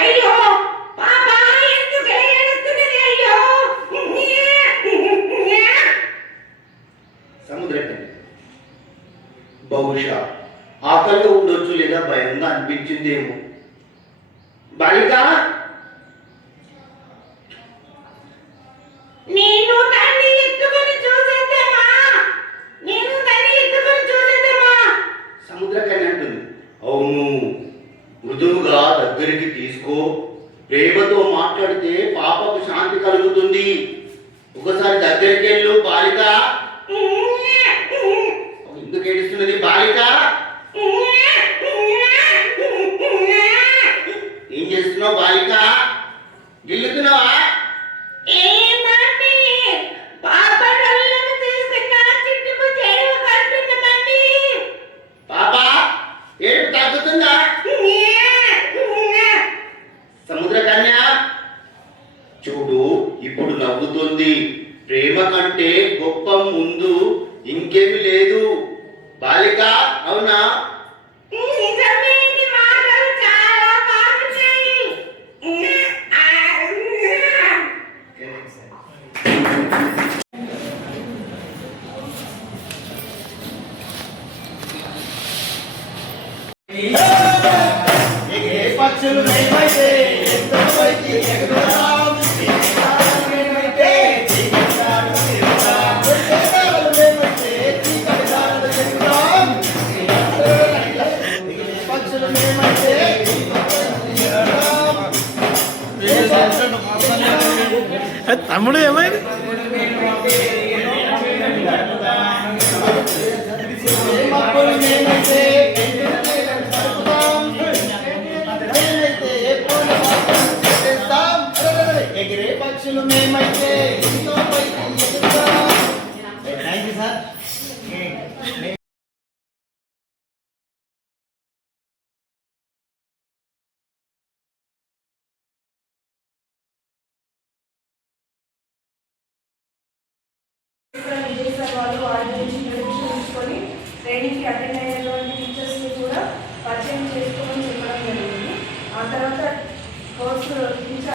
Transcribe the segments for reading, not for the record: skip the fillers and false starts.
అయ్యో పాపా ఎందుకు ఏడుస్తున్నది అయ్యో సముద్రం బహుశా ఆకలిగా ఉండొచ్చు లేదా భయంగా అనిపించిందేమో. బాలిక నేను దాన్ని ఎత్తుకొని చూసేద్దామా సముద్రకన్య అంటుంది. అవును, మృదువుగా దగ్గరికి తీసుకో. ప్రేమతో మాట్లాడితే పాపకు శాంతి కలుగుతుంది. ఒకసారి దగ్గరికి వెళ్ళు బాలిక. ఎందుకు ఏడుస్తున్నది బాలిక? ఏం చేస్తున్నావు బాలిక? గిల్లుతున్నావా? పాప ఏడుపు తగ్గుతుందా? సముద్రకన్య చూడు, ఇప్పుడు నవ్వుతుంది. ప్రేమ కంటే గొప్ప ముందు ఇంకేమి లేదు బాలిక, అవునా? పక్షులు మేమైతే ఎంతో పైకి ఎగురుతాం. తమ్ముడు ఏమైంది? ఎగిరే పక్షులు మేమైతే ఎంతో పైకి ఎగురుతాం. Thank you sir. వాళ్ళు వారి నుంచి తీసుకొని ట్రైనింగ్కి అటెండ్ అయినటువంటి టీచర్స్ని కూడా పరిచయం చేసుకోమని చెప్పడం జరిగింది. ఆ తర్వాత కోర్సు టీచర్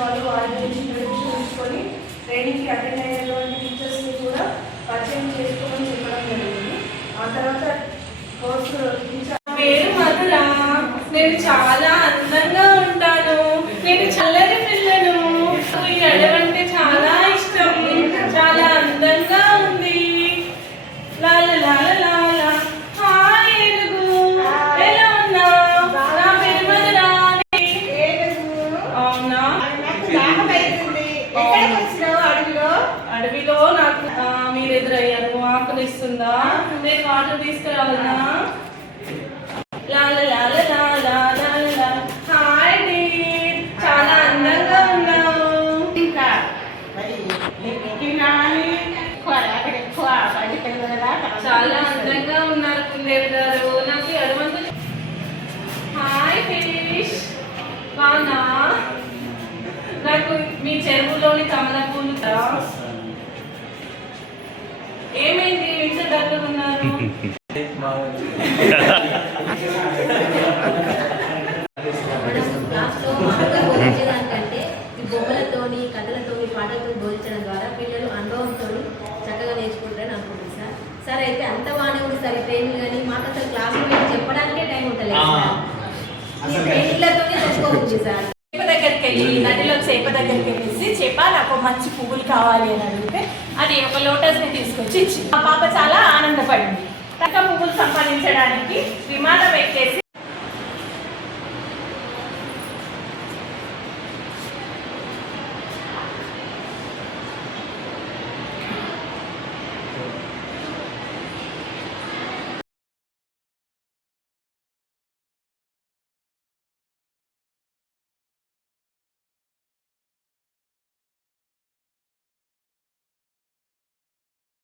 వాళ్ళు వారి నుంచి తీసుకొని ట్రైనింగ్కి అటెండ్ అయినటువంటి టీచర్స్ని కూడా పరిచయం చేసుకోమని చెప్పడం జరిగింది. ఆ తర్వాత కోర్సు టీచర్ పేరు మధుర. నేను చాలా అందంగా ఉంటాను. నేను చల్లని పిల్లను. ఈ అడవంటే చాలా ఇష్టం. చాలా అందంగా ఉంది. లాల లాల లాల. హాయ్ ఏనుగు, ఎలా ఉన్నావు? నా పేరు మధుర. అవునా? అడవిలో నాకు మీరు ఎదురయ్యారు. ఆకలి ఇస్తుందా? నేను వాటర్ తీసుకురావాలనా? లాల లాల లాల లాల. హాయ్ డీర్, చాలా అందంగా ఉన్నావు. చాలా అందంగా ఉన్నారు కుందేవి గారు. నాకు అడవంత. హాయ్ ఫిష్, బాగున్నా? నాకు మీ చెరువులోని కమల పూలు ఏమైంది? ఇంత దగ్గర ఉన్నారు. బోధించేదానికంటే ఈ బొమ్మలతోని కథలతోని పాటలతో బోధించడం ద్వారా పిల్లలు అనుభవంతో చక్కగా నేర్చుకుంటారని అనుకుంటుంది సార్. సార్ అయితే అంత బాగానే ఉంది సార్. ట్రైనింగ్ కానీ మాకు అసలు క్లాసులో చెప్పడానికే టైం ఉంటుంది ట్రైనింగ్లతోనే చదువుకోవచ్చు సార్. చేప దగ్గరికి వెళ్ళి నదిలో చేప దగ్గరికి వెళ్ళేసి చేప నాకు మంచి పువ్వులు కావాలి అని అడిగితే అది ఒక లోటస్ని తీసుకొచ్చి ఇచ్చింది. ఆ పాప చాలా ఆనందపడింది. తక్కువ పువ్వులు సంపాదించడానికి విమానం ఎక్కేసి